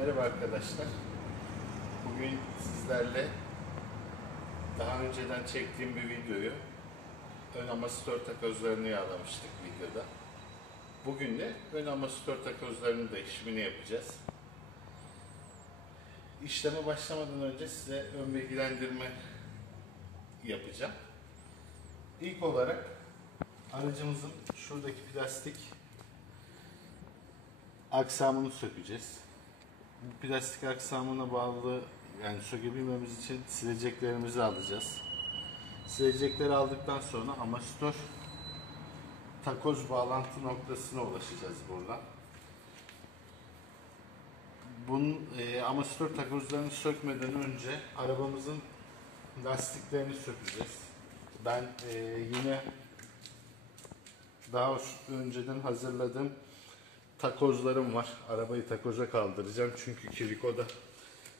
Merhaba arkadaşlar. Bugün sizlerle daha önceden çektiğim bir videoyu ön amortisör takozlarını yağlamıştık videoda. Bugün de ön amortisör takozlarının değişimini yapacağız. İşleme başlamadan önce size ön bilgilendirme yapacağım. İlk olarak aracımızın şuradaki plastik aksamını sökeceğiz. Bu plastik aksamına bağlı, yani sökebilmemiz için sileceklerimizi alacağız. Silecekleri aldıktan sonra amortisör takoz bağlantı noktasına ulaşacağız buradan. Bunun amortisör takozlarını sökmeden önce arabamızın lastiklerini sökeceğiz. Ben yine daha önceden hazırladığım takozlarım var. Arabayı takoza kaldıracağım. Çünkü kirikoda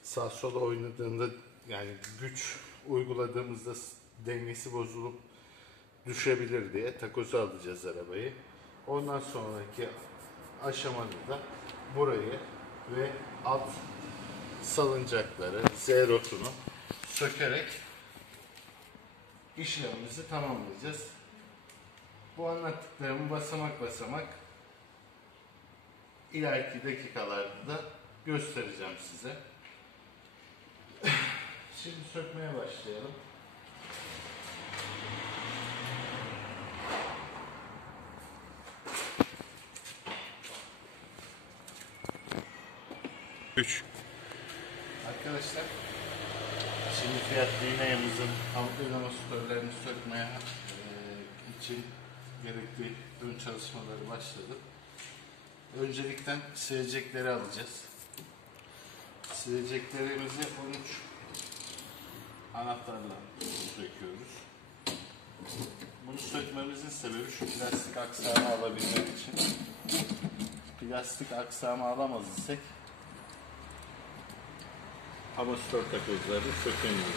sağ sola oynadığında, yani güç uyguladığımızda dengesi bozulup düşebilir diye takoza alacağız arabayı. Ondan sonraki aşamada da burayı ve alt salıncakları, Z-rotunu sökerek işlemimizi tamamlayacağız. Bu anlattıklarımı basamak basamak ileriki dakikalarda göstereceğim size. Şimdi sökmeye başlayalım. Arkadaşlar, şimdi Fiat Lineya'mızın ön amortisörlerini sökmeye için gerekli ön çalışmaları başladı. Öncelikle silecekleri alacağız. Sileceklerimizi 13 anahtarla söküyoruz. Bunu sökmemizin sebebi şu plastik aksamı alabilmek için. Plastik aksamı alamaz isek amortisör takozlarını sökemiyoruz.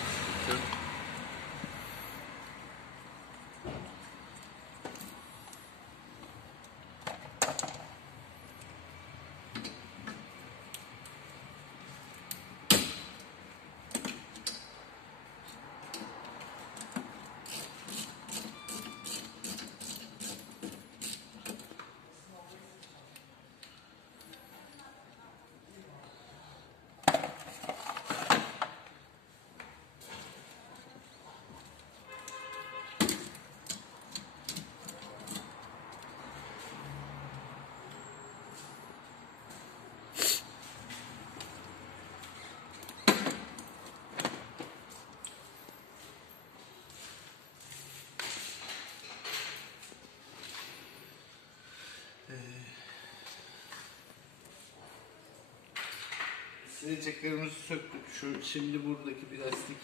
Sileceklerimizi söktük. Şimdi buradaki plastik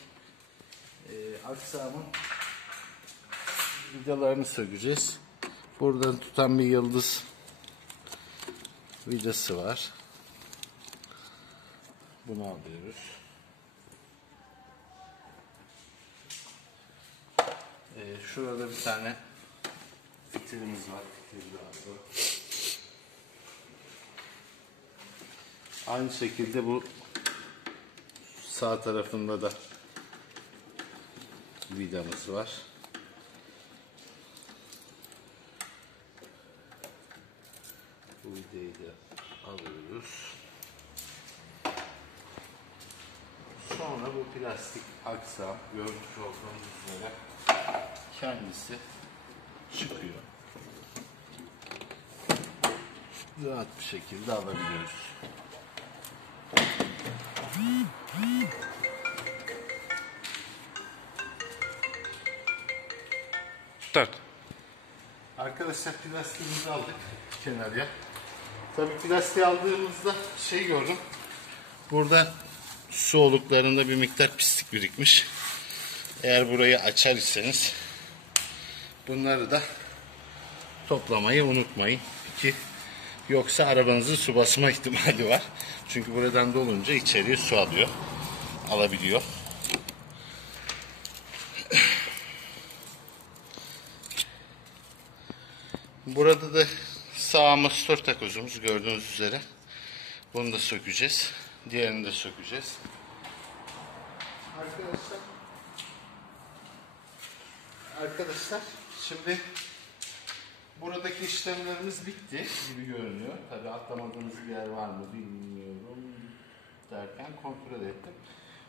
aksamın vidalarını sökeceğiz. Buradan tutan bir yıldız vidası var. Bunu alıyoruz. Şurada bir tane fitilimiz var. Fitil lazım. Aynı şekilde bu sağ tarafında da vidamız var. Bu vidayı da alıyoruz. Sonra bu plastik aksam görmüş olduğunuz üzere kendisi çıkıyor. Rahat bir şekilde alabiliyoruz. Start. Arkadaşlar, plastiğimizi aldık kenarıya. Tabii plastiği aldığımızda gördüm. Burada su oluklarında bir miktar pislik birikmiş. Eğer burayı açar iseniz bunları da toplamayı unutmayın ki yoksa arabanızın su basma ihtimali var. Çünkü buradan dolunca içeriye su alabiliyor. Burada da sağ amortisör takozumuz gördüğünüz üzere. Bunu da sökeceğiz. Diğerini de sökeceğiz. Arkadaşlar şimdi buradaki işlemlerimiz bitti gibi görünüyor. Tabi atlamadığımız bir yer var mı bilmiyorum derken kontrol ettim.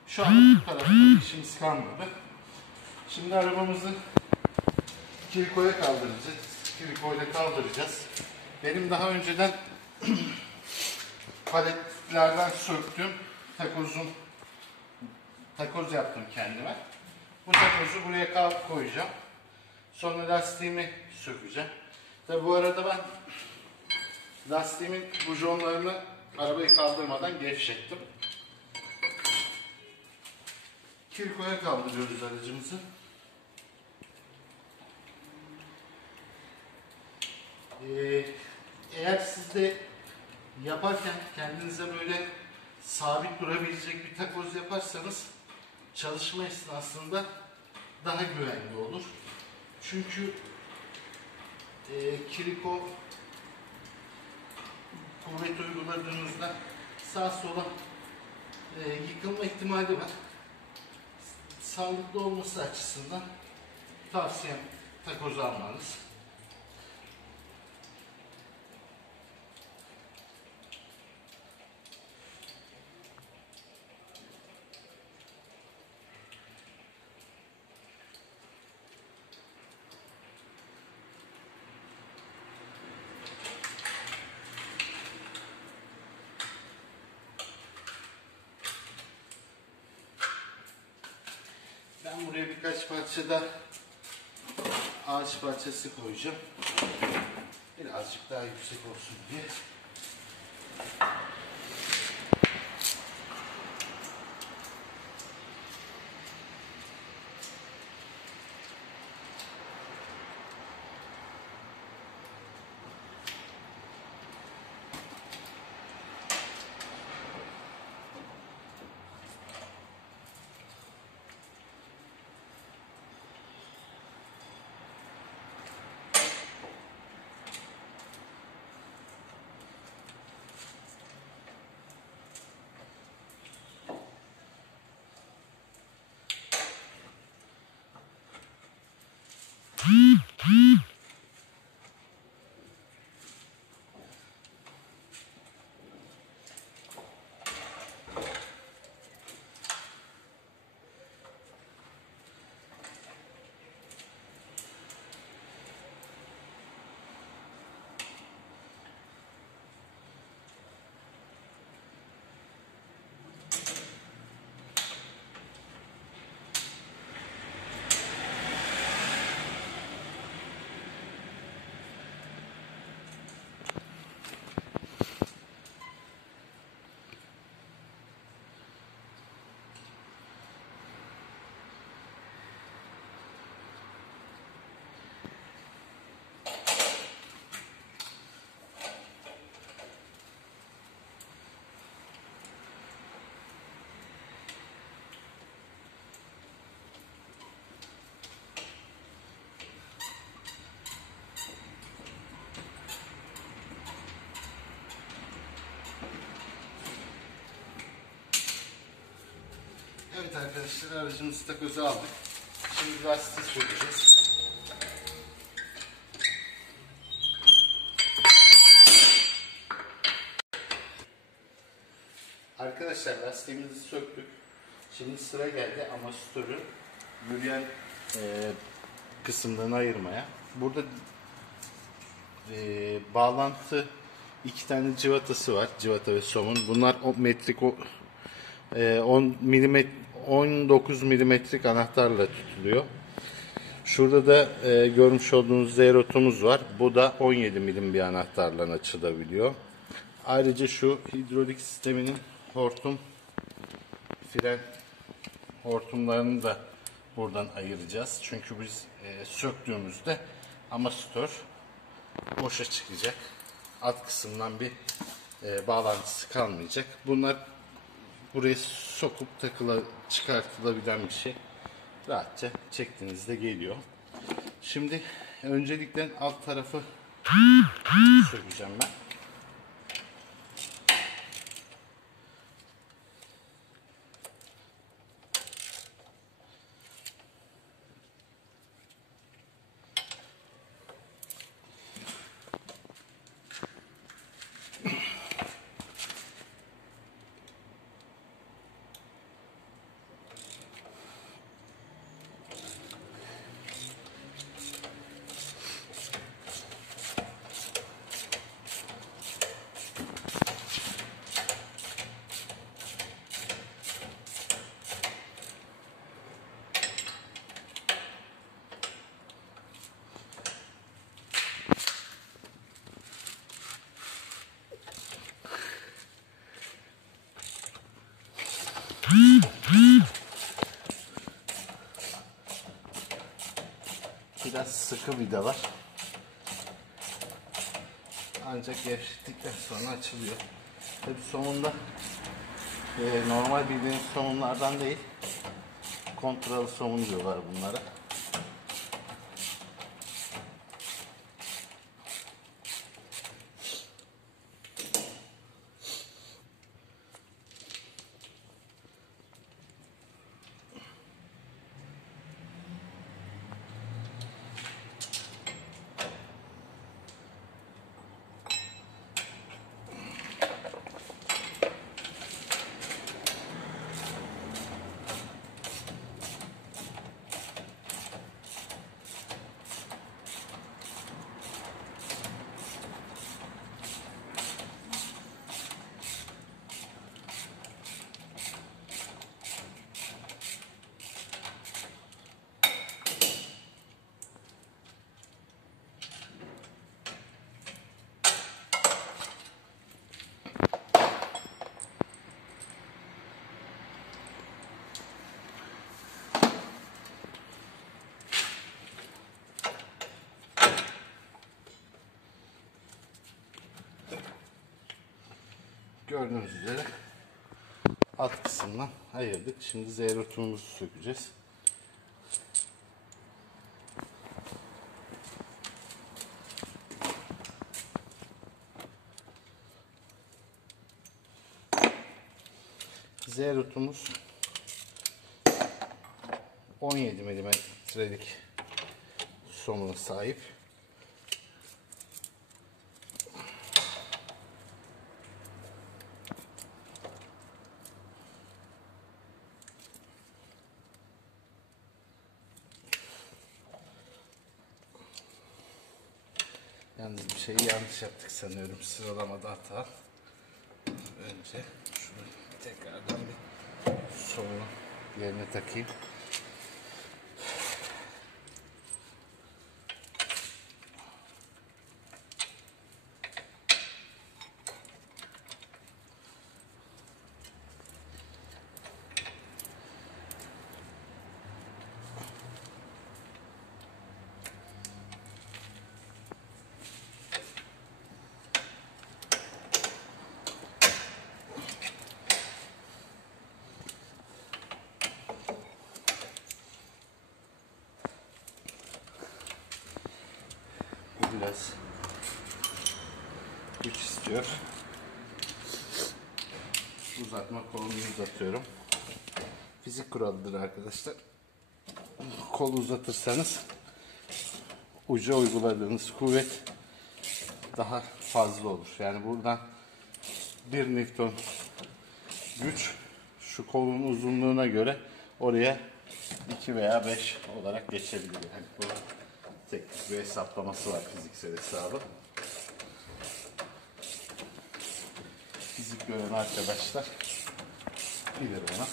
Şu an bu tarafta bir işimiz kalmadı. Şimdi arabamızı Kiriko'ya kaldıracağız. Kiriko'yla kaldıracağız. Benim daha önceden paletlerden söktüğüm takoz yaptım kendime. Bu takozu buraya koyacağım. Sonra lastiğimi sökeceğim. Tabi bu arada ben lastiğimin bujonlarını arabayı kaldırmadan gevşettim. Kiriko'ya kaldırıyoruz aracımızı. Eğer siz de yaparken kendinize böyle sabit durabilecek bir takoz yaparsanız çalışma esnasında daha güvenli olur. Çünkü Kiriko kuvvet uyguladığınızda sağa sola yıkılma ihtimali var. Sağlıklı olması açısından tavsiyem takoz almanız. Ben buraya birkaç parça da ağaç parçası koyacağım. Birazcık daha yüksek olsun diye. Evet arkadaşlar, aracımızı takoza aldık. Şimdi lastiği sökeceğiz. Arkadaşlar lastiğimizi söktük. Şimdi sıra geldi amortisörü yürüyen kısımdan ayırmaya. Burada bağlantı iki tane civatası var. Civata ve somun. Bunlar metrik 19 milimetrik anahtarla tutuluyor. Şurada da görmüş olduğunuz zerotumuz var. Bu da 17 milim bir anahtarla açılabiliyor. Ayrıca şu hidrolik sisteminin fren hortumlarını da buradan ayıracağız. Çünkü biz söktüğümüzde amortisör boşa çıkacak. Alt kısımdan bir bağlantısı kalmayacak. Bunlar buraya sokup çıkartılabilen bir şey. Rahatça çektiğinizde geliyor. Şimdi öncelikle alt tarafı sökeceğim ben. Biraz sıkı vidalar. Ancak gevşettikten sonra açılıyor. Tabii somunda normal bildiğiniz somunlardan değil, kontralı somun diyorlar bunlara. Gördüğünüz üzere alt kısımdan ayırdık. Şimdi zeyrotumuzu sökeceğiz. Zeyrotumuz 17 milimetrelik somuna sahip. Yalnız bir şeyi yanlış yaptık sanıyorum. Sıralamada hata. Önce şunu tekrardan bir somunu yerine takayım. Biraz güç istiyor. Uzatma kolunu uzatıyorum. Fizik kuralıdır arkadaşlar. Kolu uzatırsanız uca uyguladığınız kuvvet daha fazla olur. Yani buradan 1 Newton güç şu kolun uzunluğuna göre oraya 2 veya 5 olarak geçebilir. Yani bu teknik bir hesaplaması var, fiziksel hesabı. Fizik gören arkadaşlar bilir ona.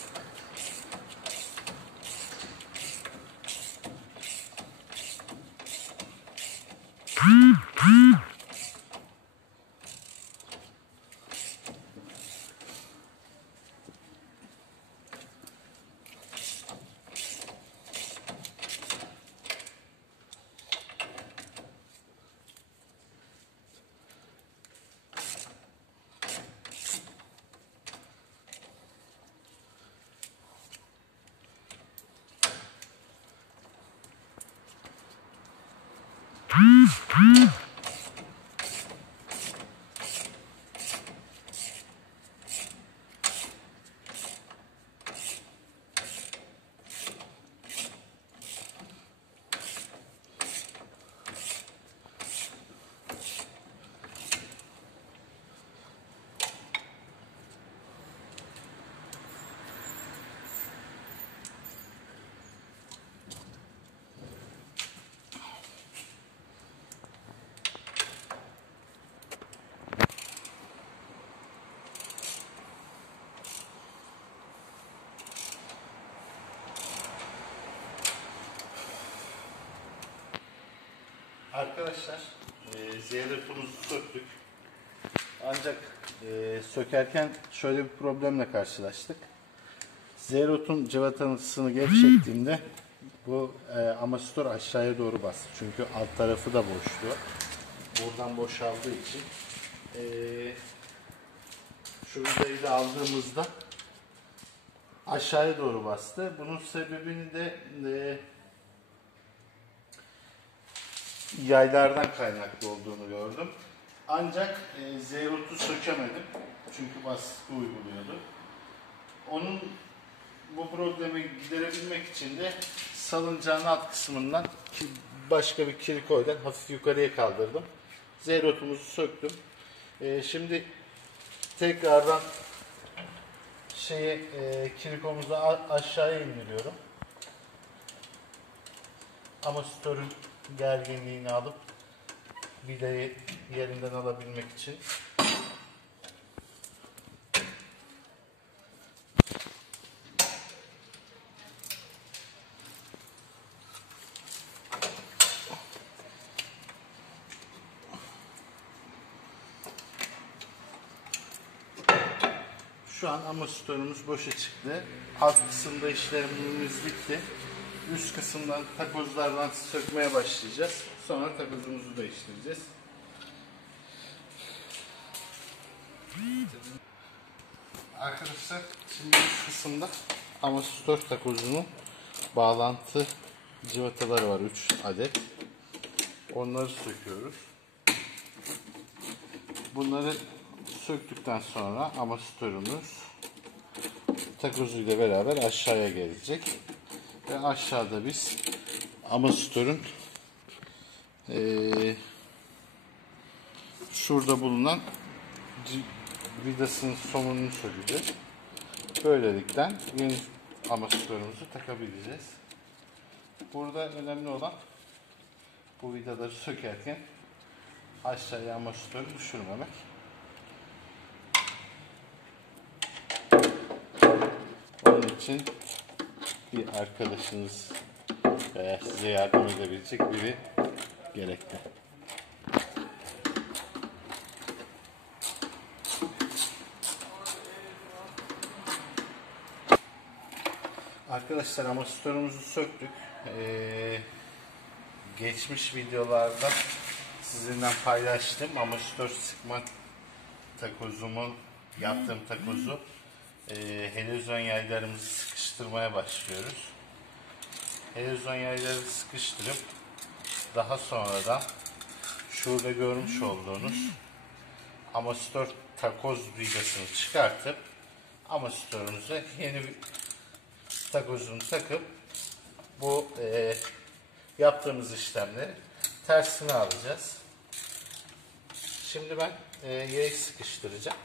Arkadaşlar zeyrotumuzu söktük. Ancak sökerken şöyle bir problemle karşılaştık. Zeyrot'un cıvatasını gevşettiğimde bu amortisör aşağıya doğru bastı. Çünkü alt tarafı da boştu. Buradan boşaldığı için şu vidayı da aldığımızda aşağıya doğru bastı. Bunun sebebini de yaylardan kaynaklı olduğunu gördüm. Ancak Zeyrot'u sökemedim. Çünkü baskı uyguluyordu. Onun bu problemi giderebilmek için de salıncağın alt kısmından başka bir kirikoyla hafif yukarıya kaldırdım. Zeyrot'umuzu söktüm. Şimdi tekrardan kirikomuzu aşağıya indiriyorum. Amortisörün gerginliğini alıp vidayı yerinden alabilmek için. Şu an amortisörümüz boşa çıktı. Alt kısımda işlemimiz bitti. Üst kısımdan takozlardan sökmeye başlayacağız. Sonra takozumuzu değiştireceğiz. Arkadaşlar şimdi üst kısımda amortisör takozunun bağlantı cıvataları var. 3 adet. Onları söküyoruz. Bunları söktükten sonra amortisörümüz takozuyla beraber aşağıya gelecek. Ve aşağıda biz amortisörün şurada bulunan vidasının somununu sökeceğiz. Böylelikle yeni amortisörümüzü takabileceğiz. Burada önemli olan bu vidaları sökerken aşağıya amortisörü düşürmemek. Onun için bir arkadaşınız veya size yardım edebilecek biri gerekli. Arkadaşlar amortisörümüzü söktük. Geçmiş videolarda sizinle paylaştım. Amortisör sıkma takozumun yaptığım takozu helezon yaylarımızı sıkıştırmaya başlıyoruz. Helezon yayları sıkıştırıp daha sonra da şurada görmüş olduğunuz amortisör takoz vidasını çıkartıp amortisörümüze yeni takozunu takıp bu yaptığımız işlemleri tersine alacağız. Şimdi ben yayı sıkıştıracağım.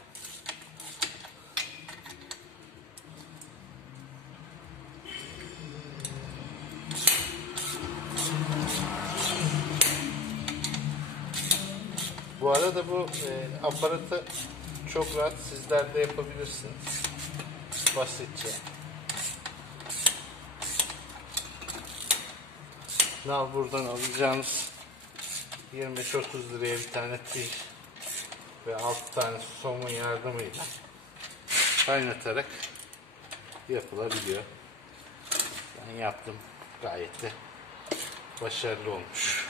Bu arada bu aparatı çok rahat sizler de yapabilirsiniz. Basitçe. Buradan alacağınız 25-30 liraya bir tane tij ve 6 tane somun yardımıyla kaynatarak yapılabiliyor. Ben yaptım. Gayet de başarılı olmuş.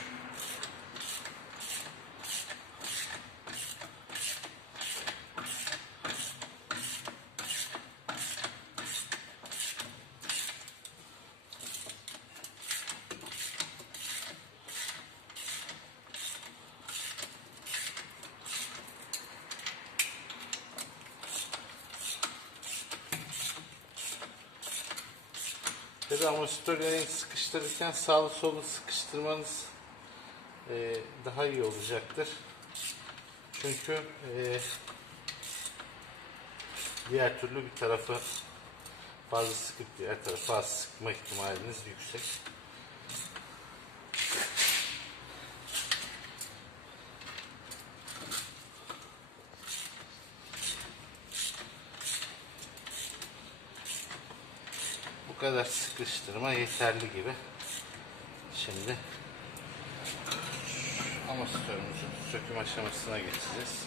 Ya da amortisörleri sıkıştırırken sağlı solu sıkıştırmanız daha iyi olacaktır. Çünkü diğer türlü bir tarafı fazla sıkıp diğer tarafı az sıkma ihtimaliniz yüksek. Bu kadar sıkıştırma yeterli gibi. Şimdi amortisörümüzün söküm aşamasına geçeceğiz.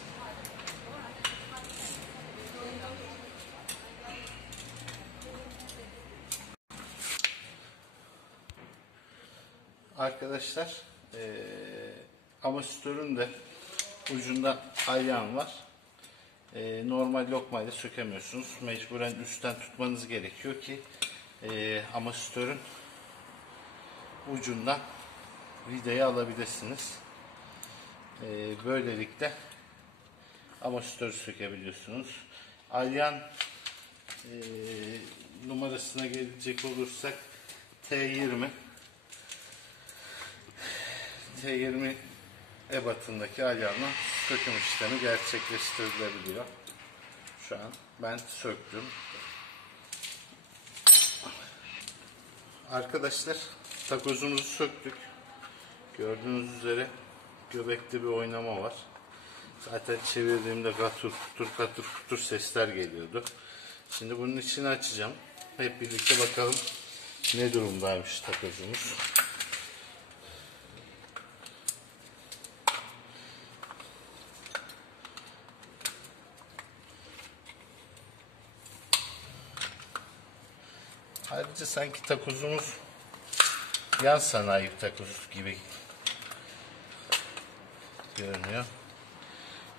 Arkadaşlar amortisörün de ucunda ayağım var. Normal lokmayla sökemiyorsunuz. Mecburen üstten tutmanız gerekiyor ki amortisörün ucundan vidayı alabilirsiniz. Böylelikle amortisörü sökebiliyorsunuz. Alyan numarasına gelecek olursak T20 ebatındaki alyanla söküm işlemi gerçekleştirilebiliyor. Şu an ben söktüm. Arkadaşlar takozumuzu söktük. Gördüğünüz üzere göbekte bir oynama var. Zaten çevirdiğimde katır kutur sesler geliyordu. Şimdi bunun içini açacağım. Hep birlikte bakalım ne durumdaymış takozumuz. Ayrıca sanki takozumuz yan sanayi takoz gibi görünüyor.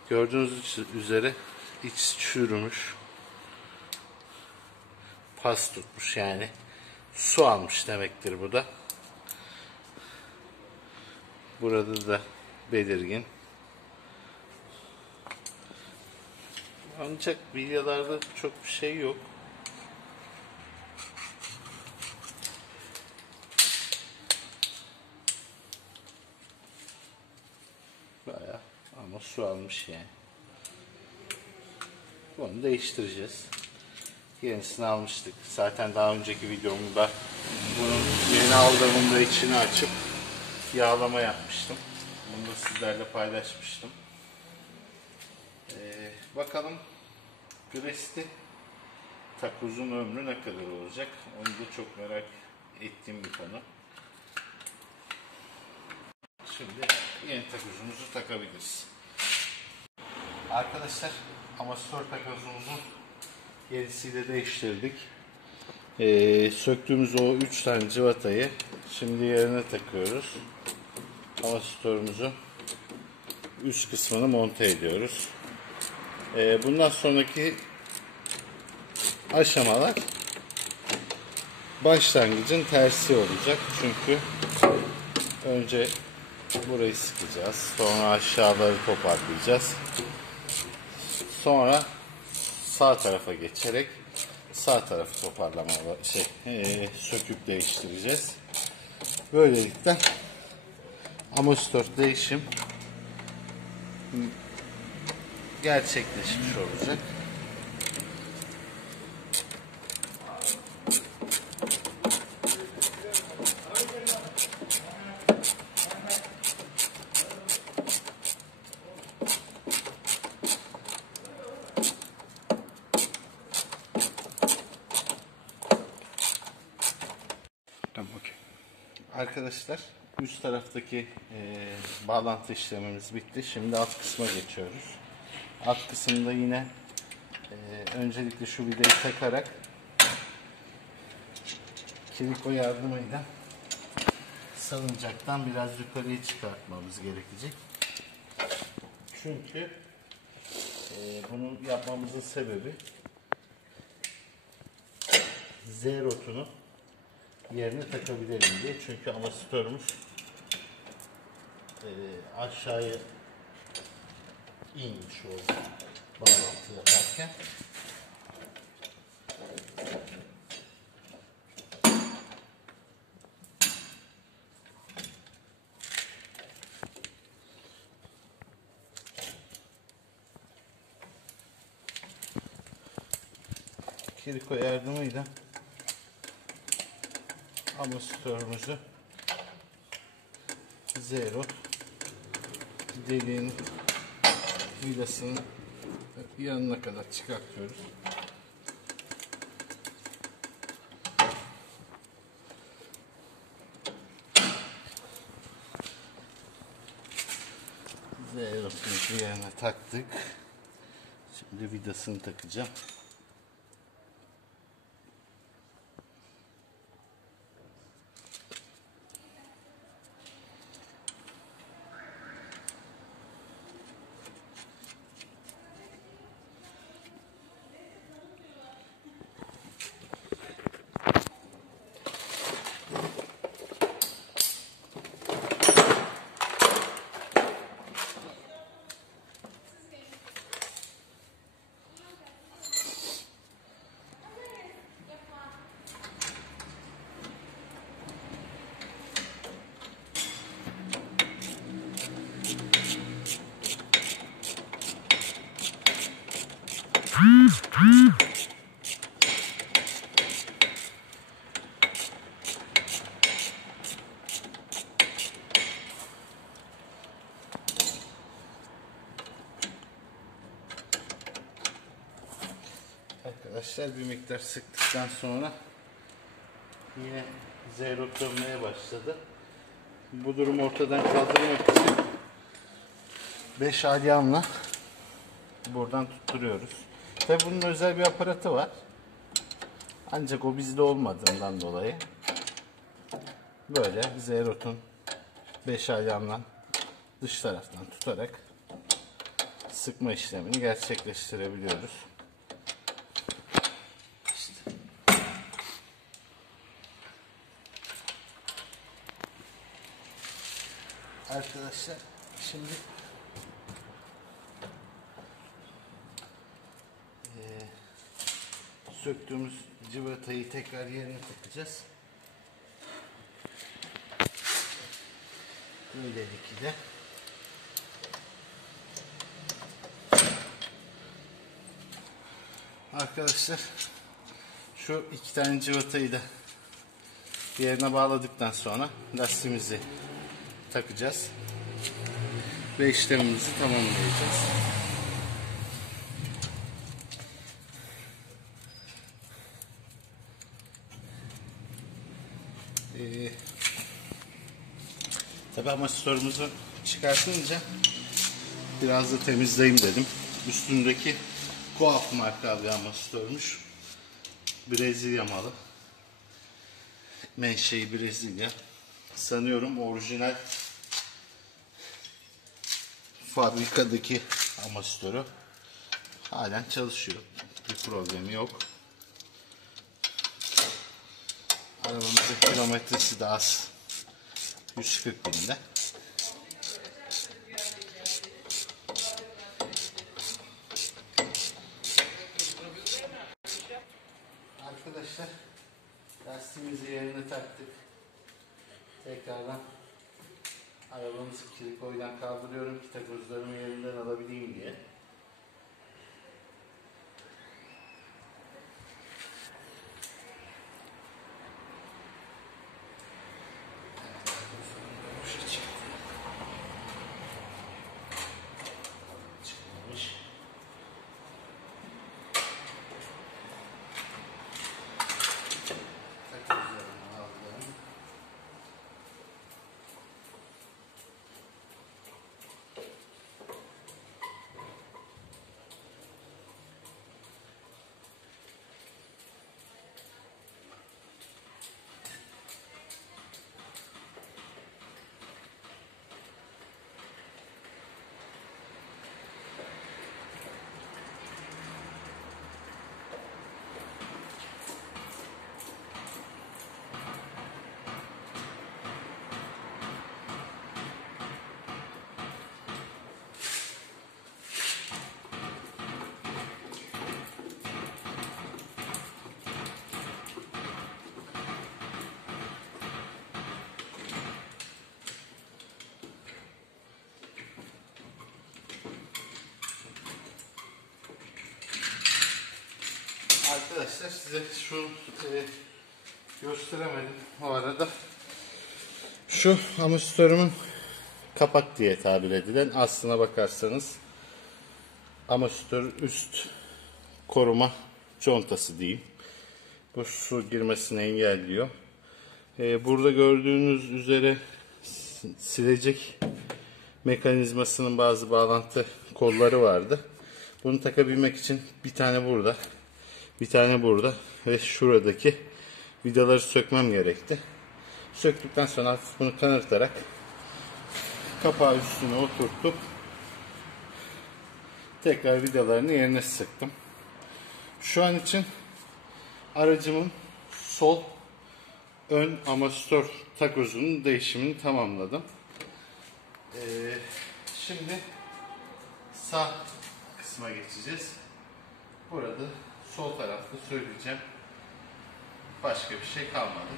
Gördüğünüz üzere iç çürümüş. Pas tutmuş yani. Su almış demektir bu da. Burada da belirgin. Ancak bilyalarda çok bir şey yok. Bayağı ama su almış yani. Bunu değiştireceğiz. Yenisini almıştık. Zaten daha önceki videomda bunun yeni aldığımda içini açıp yağlama yapmıştım. Bunu da sizlerle paylaşmıştım. Bakalım Gresti takozun ömrü ne kadar olacak? Onu da çok merak ettiğim bir konu. Şimdi yeni takozumuzu takabiliriz. Arkadaşlar amortisör takozumuzun yenisiyle değiştirdik. Söktüğümüz o 3 tane cıvatayı şimdi yerine takıyoruz. Amortisörümüzün üst kısmını monte ediyoruz. Bundan sonraki aşamalar başlangıcın tersi olacak. Çünkü önce burayı sıkacağız. Sonra aşağıları toparlayacağız. Sonra sağ tarafa geçerek sağ tarafı söküp değiştireceğiz. Böylelikle amortisör değişim gerçekleşmiş olacak. Tamam, okey. Arkadaşlar üst taraftaki bağlantı işlemimiz bitti. Şimdi alt kısma geçiyoruz. Alt kısımda yine öncelikle şu vidayı takarak kiliko yardımıyla salıncaktan biraz yukarıya çıkartmamız gerekecek. Çünkü bunu yapmamızın sebebi Z rotunu yerine takabilelim diye. Çünkü amortisörümüz aşağıya inmiş oldu bağlantı yaparken. Kiliko yardımıyla amortisörümüzü Z-rot deliğin vidasının yanına kadar çıkartıyoruz. Z-rotumuzu yerine taktık. Şimdi vidasını takacağım. Arkadaşlar bir miktar sıktıktan sonra yine zeyrot dönmeye başladı. Bu durumu ortadan kaldırmak için 5 alyanla buradan tutturuyoruz. Tabi bunun özel bir aparatı var. Ancak o bizde olmadığından dolayı böyle zeyrotun 5 alyanla dış taraftan tutarak sıkma işlemini gerçekleştirebiliyoruz. İşte. Arkadaşlar şimdi söktüğümüz cıvatayı tekrar yerine takacağız. Böylelikle de arkadaşlar şu iki tane cıvatayı da yerine bağladıktan sonra lastiğimizi takacağız ve işlemimizi tamamlayacağız. Tabi amortisörümüzü çıkartınca biraz da temizleyeyim dedim. Üstündeki Coaf marka bir amortisörmüş. Brezilya malı. Menşei Brezilya. Sanıyorum orijinal fabrikadaki amortisörü halen çalışıyor. Bir problemi yok. Arabamızın kilometresi de az. 140 binde. Arkadaşlar lastiğimizi yerine taktık. Tekrardan arabamızı kilikoydan kaldırıyorum ki takozlarımı yerinden alabileyim diye. Arkadaşlar size şunu gösteremedim o arada. Şu amortisörümün kapak diye tabir edilen, aslına bakarsanız amortisör üst koruma contası diyeyim. Bu su girmesini engelliyor. Burada gördüğünüz üzere silecek mekanizmasının bazı bağlantı kolları vardı. Bunu takabilmek için bir tane burada, bir tane burada ve şuradaki vidaları sökmem gerekti. Söktükten sonra hafif bunu kanırtarak kapağı üstüne oturtup tekrar vidalarını yerine sıktım. Şu an için aracımın sol ön amortisör takozunun değişimini tamamladım. Şimdi sağ kısma geçeceğiz. Burada sol tarafta söyleyeceğim başka bir şey kalmadı.